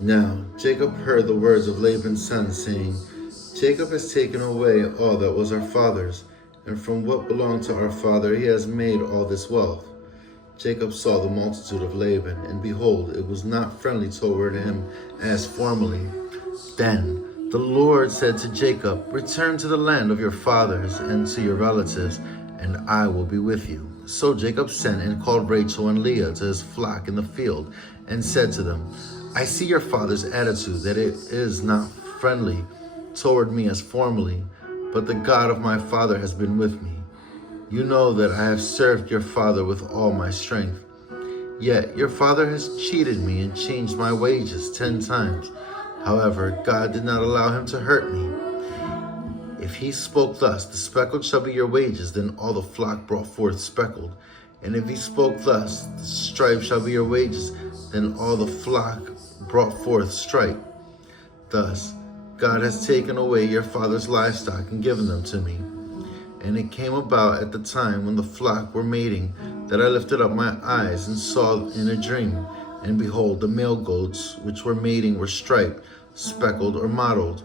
Now Jacob heard the words of Laban's son, saying, Jacob has taken away all that was our father's, and from what belonged to our father he has made all this wealth. Jacob saw the multitude of Laban, and behold, it was not friendly toward him as formerly. Then the Lord said to Jacob, Return to the land of your fathers and to your relatives, and I will be with you. So Jacob sent and called Rachel and Leah to his flock in the field, and said to them, I see your father's attitude, that it is not friendly toward me as formerly, but the God of my father has been with me. You know that I have served your father with all my strength. Yet your father has cheated me and changed my wages 10 times. However, God did not allow him to hurt me. If he spoke thus, the speckled shall be your wages, then all the flock brought forth speckled. And if he spoke thus, the stripe shall be your wages, then all the flock brought forth stripe. Thus, God has taken away your father's livestock and given them to me. And it came about at the time when the flock were mating that I lifted up my eyes and saw in a dream, and behold, the male goats which were mating were striped, speckled, or mottled.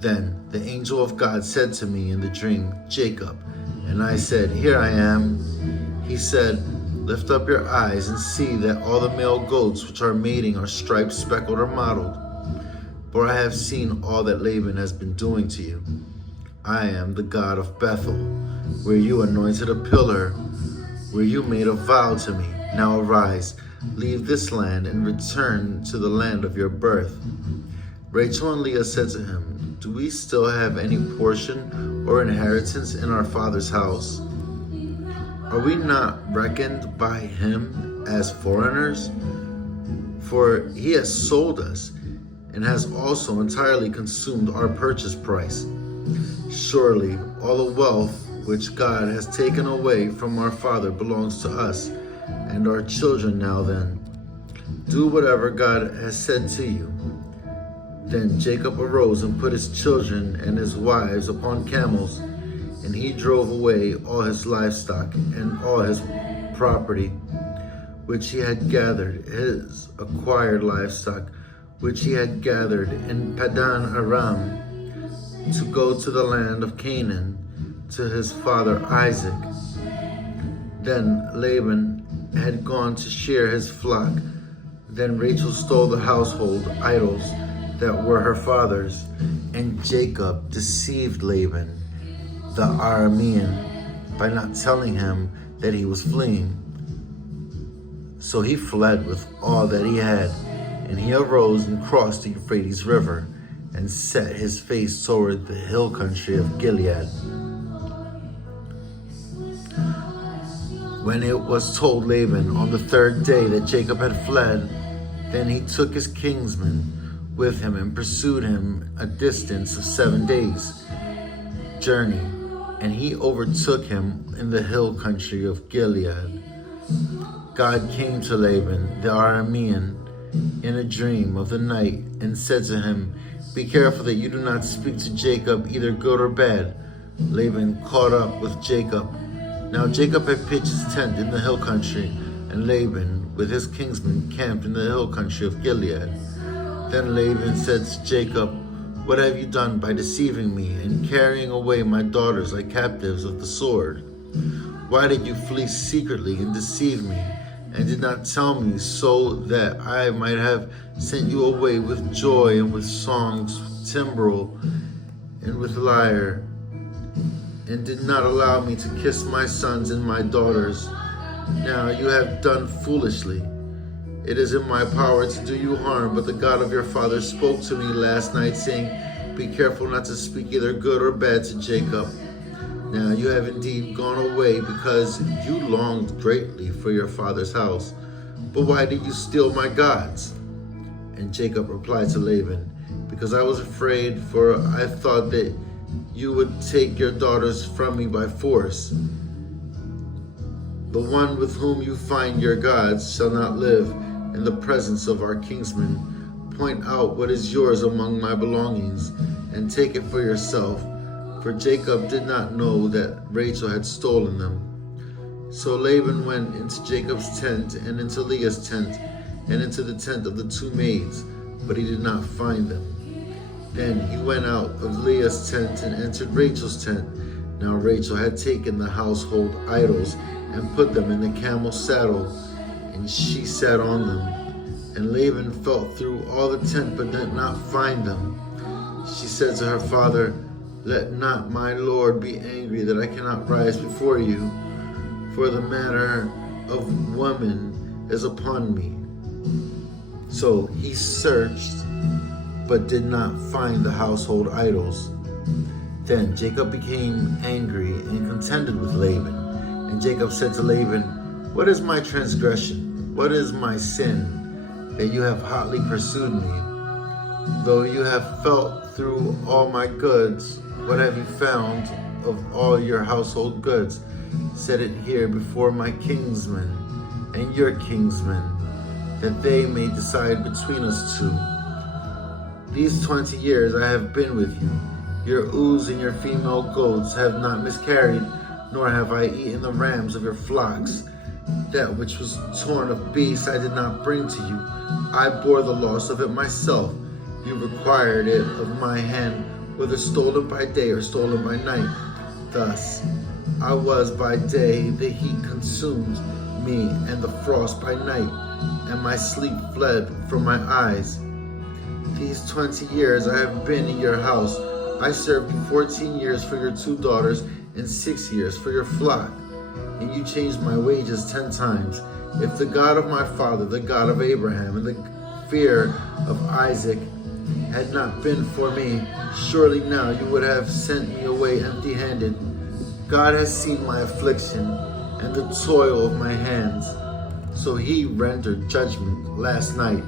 Then the angel of God said to me in the dream, Jacob. And I said, Here I am. He said, Lift up your eyes and see that all the male goats which are mating are striped, speckled, or mottled. For I have seen all that Laban has been doing to you. I am the God of Bethel, where you anointed a pillar, where you made a vow to me. Now arise, leave this land, and return to the land of your birth. Rachel and Leah said to him, Do we still have any portion or inheritance in our father's house? Are we not reckoned by him as foreigners? For he has sold us, and has also entirely consumed our purchase price. Surely all the wealth which God has taken away from our father belongs to us and our children. Now then, do whatever God has said to you. Then Jacob arose and put his children and his wives upon camels, and he drove away all his livestock and all his property, which he had gathered, his acquired livestock, which he had gathered in Padan Aram, to go to the land of Canaan, to his father Isaac. Then Laban had gone to shear his flock. Then Rachel stole the household idols that were her father's, and Jacob deceived Laban, the Aramean, by not telling him that he was fleeing. So he fled with all that he had, and he arose and crossed the Euphrates River, and set his face toward the hill country of Gilead. When it was told Laban on the third day that Jacob had fled, then he took his kinsmen with him and pursued him a distance of 7 days' journey, and he overtook him in the hill country of Gilead. God came to Laban the Aramean in a dream of the night and said to him, Be careful that you do not speak to Jacob either good or bad. Laban caught up with Jacob. Now Jacob had pitched his tent in the hill country, and Laban with his kinsmen camped in the hill country of Gilead. Then Laban said to Jacob, What have you done by deceiving me and carrying away my daughters like captives of the sword? Why did you flee secretly and deceive me, and did not tell me, so that I might have sent you away with joy and with songs, with timbrel and with lyre, and did not allow me to kiss my sons and my daughters? Now you have done foolishly. It is in my power to do you harm, but the God of your father spoke to me last night, saying, Be careful not to speak either good or bad to Jacob. Now you have indeed gone away because you longed greatly for your father's house. But why did you steal my gods? And Jacob replied to Laban, Because I was afraid, for I thought that you would take your daughters from me by force. The one with whom you find your gods shall not live in the presence of our kinsmen. Point out what is yours among my belongings, and take it for yourself. For Jacob did not know that Rachel had stolen them. So Laban went into Jacob's tent and into Leah's tent, and into the tent of the two maids, but he did not find them. Then he went out of Leah's tent and entered Rachel's tent. Now Rachel had taken the household idols and put them in the camel's saddle, and she sat on them. And Laban felt through all the tent but did not find them. She said to her father, "Let not my lord be angry that I cannot rise before you, for the matter of woman is upon me." So he searched but did not find the household idols. Then Jacob became angry and contended with Laban. And Jacob said to Laban, "What is my transgression? What is my sin, that you have hotly pursued me? Though you have felt through all my goods, what have you found of all your household goods? Set it here before my kinsmen and your kinsmen, that they may decide between us two. These 20 years I have been with you. Your ewes and your female goats have not miscarried, nor have I eaten the rams of your flocks. That which was torn of beasts I did not bring to you. I bore the loss of it myself. You required it of my hand, whether stolen by day or stolen by night. Thus I was by day, the heat consumed me, and the frost by night, and my sleep fled from my eyes. These 20 years I have been in your house. I served you 14 years for your 2 daughters and 6 years for your flock, and you changed my wages 10 times. If the God of my father, the God of Abraham, and the fear of Isaac had not been for me, surely now you would have sent me away empty-handed. God has seen my affliction and the toil of my hands." So he rendered judgment last night